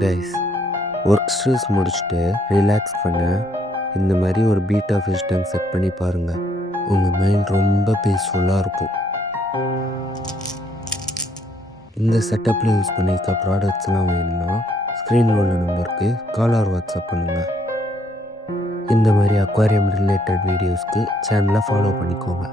Guys, work stress முடிச்சுட்டு relax பண்ண இந்த மாதிரி ஒரு பீட்டா சிஸ்டம் செட் பண்ணி பாருங்கள். உங்கள் மைண்ட் ரொம்ப பீஸ்ஃபுல்லாக இருக்கும். இந்த செட்டப்பில் யூஸ் பண்ணியிருக்க ப்ராடக்ட்ஸ்லாம் வேணும்னா ஸ்க்ரீனில் உள்ள நம்பருக்கு கால் ஆர் வாட்ஸ்அப் பண்ணுங்கள். இந்த மாதிரி அக்வாரியம் ரிலேட்டட் வீடியோஸ்க்கு சேனலை ஃபாலோ பண்ணிக்கோங்க.